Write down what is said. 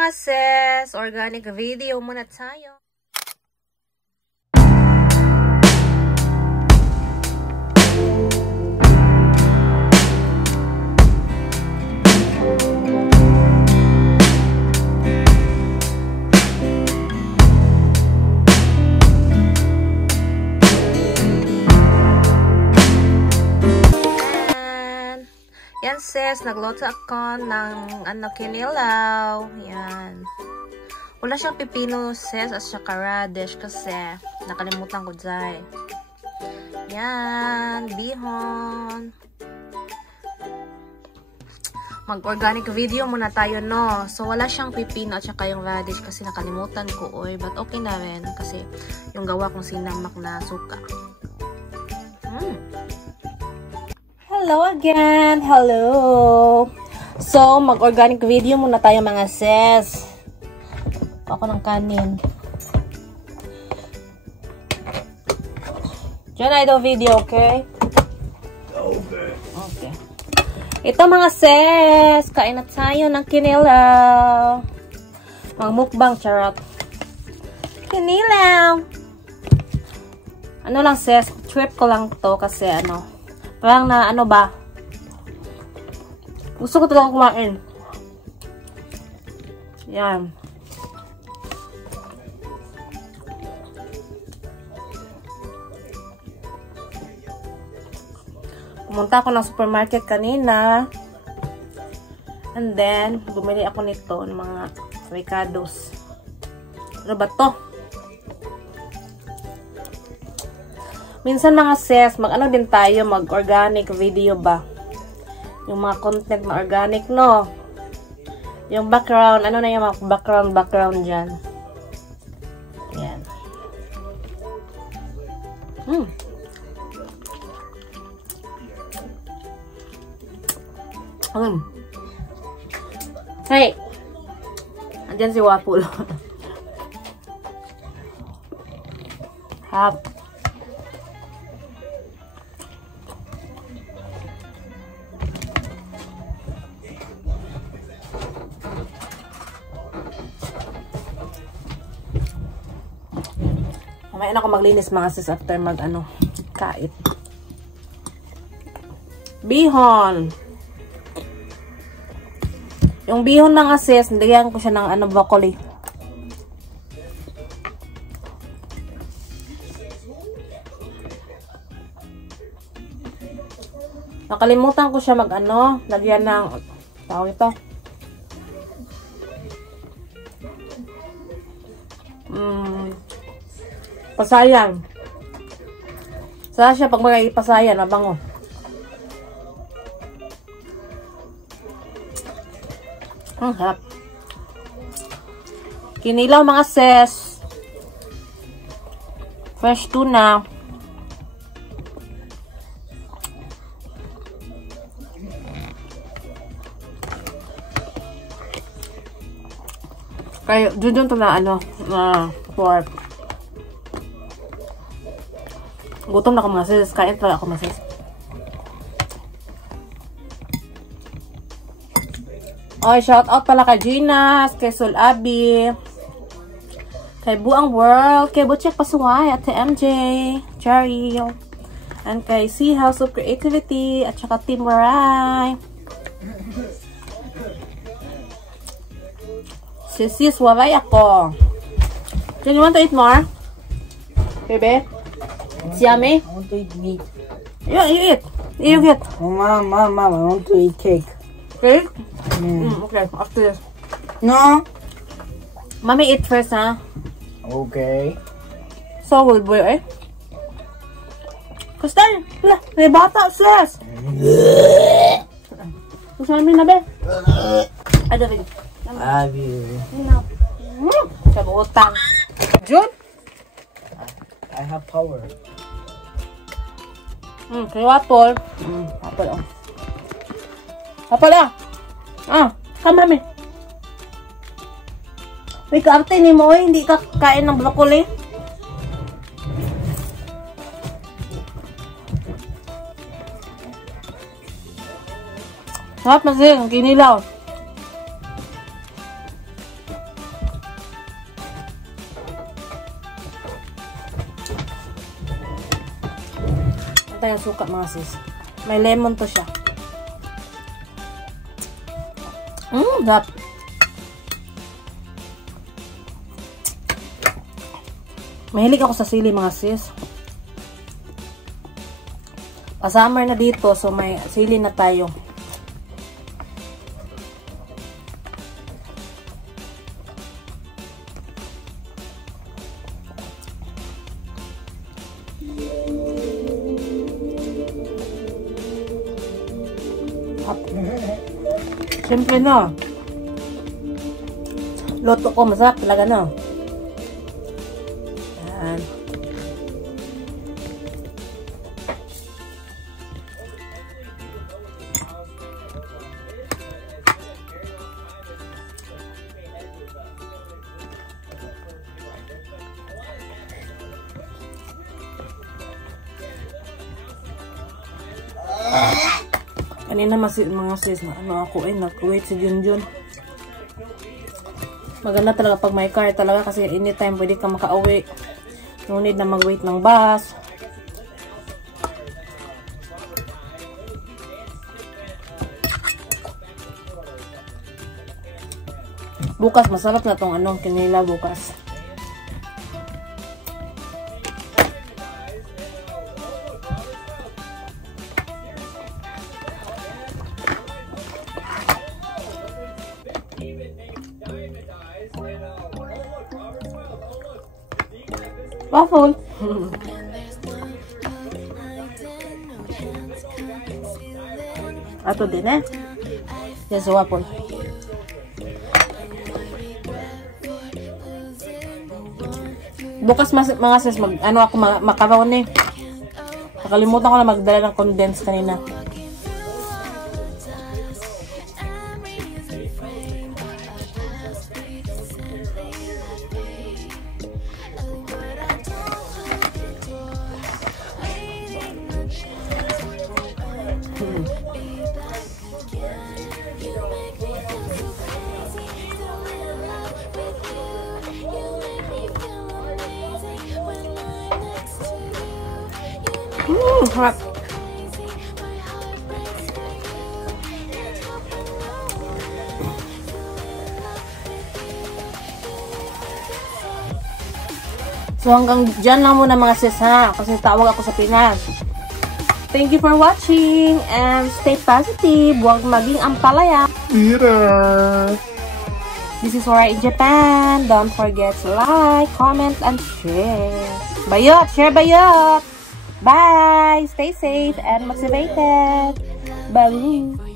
mga sis, organic video muna tayo. Yan sis, nagluto ako ng kinilaw. Yan. Wala siyang pipino sis at saka radish kasi nakalimutan ko dyan. Yan, bihon. Mag-organic video muna tayo no. So wala siyang pipino at saka yung radish kasi nakalimutan ko oy. But okay na rin kasi yung gawa kong sinamak na suka. Hello again! Hello! So, mag-organic video muna tayo mga sis. Ako ng kanin. Diyan na ito video, okay? Okay. Okay. Ito mga sis, kain na tayo ng kinilaw. Mag-mukbang, charot. Kinilaw! Ano lang sis, trip ko lang to kasi ano, parang na, ano ba? Gusto ko talagang kumain. Yan. Pumunta ako ng supermarket kanina. And then, bumili ako nito ng mga avocados. Ano ba to? Minsan mga sis, mag-ano din tayo, mag-organic video ba? Yung mga content na organic, no? Yung background, ano na yung mga background dyan? Yan. Hey! Andyan si Wapul. Hap. Mamaya na ako maglinis mga sis after kait. Bihon. Yung bihon mga sis, nilagyan ko siya ng broccoli. Nakalimutan ko siya lagyan ng tawag ito. Pasayan. Saan siya pag mga ipasayan, mabango. Harap. Kinilaw mga sis. Fresh tuna. Kaya, dun to na pork. Gutom na ako mga sis. Kain talaga ako mga sis. Oy, shout out pala kay Ginas, kay Sol Abi, kay Buang World, kay Butchek Pasuway, at kay MJ, Cherry, and kay Sea House of Creativity, at saka Team Waray. Sis, Waray ako. Do you want to eat more? Baby? It's yummy? I want to eat meat. Yeah, you eat. You eat. Oh, mom, I want to eat cake. Cake? Yeah. Okay, after this. No? Mommy eat first, huh? Okay. So, will boy, eh? Kristal! Wala, may bata, sis! Gusto namin na, be? Ay, David. I love you. Kabutang. Jun? I have power. Kay Wapol. Wapol, oh. Wapol, ah! Come, mami. May kaarte ni mo, eh. Hindi ka kain ng broccoli. Sarap na siya, kinilaw. tayong suka mga sis. May lemon to siya. Sarap. Mahilig ako sa sili mga sis. Pa-summer na dito, so may sili na tayo. Siyempre no. Luto ko, masarap talaga no. Yan. Kanina mga sis na ano ako nag-wait si Junjun. Maganda talaga pag may car talaga kasi anytime pwede ka makauwi. No need na mag-wait ng bus. Bukas masarap na tong anong kinila bukas. Waffle. Ato din eh. Yes, waffle. Bukas mga sis ako macaroni. Nakalimutan ko na magdala ng condensed kanina. Harap. So hanggang dyan lang muna mga sis ha, kasi tawag ako sa Pinas. Thank you for watching and stay positive. Huwag maging ampalaya. Peter. This is Ora in Japan. Don't forget to like, comment, and share. Bayot! Share bayot! Bye! Stay safe and motivated. Bye!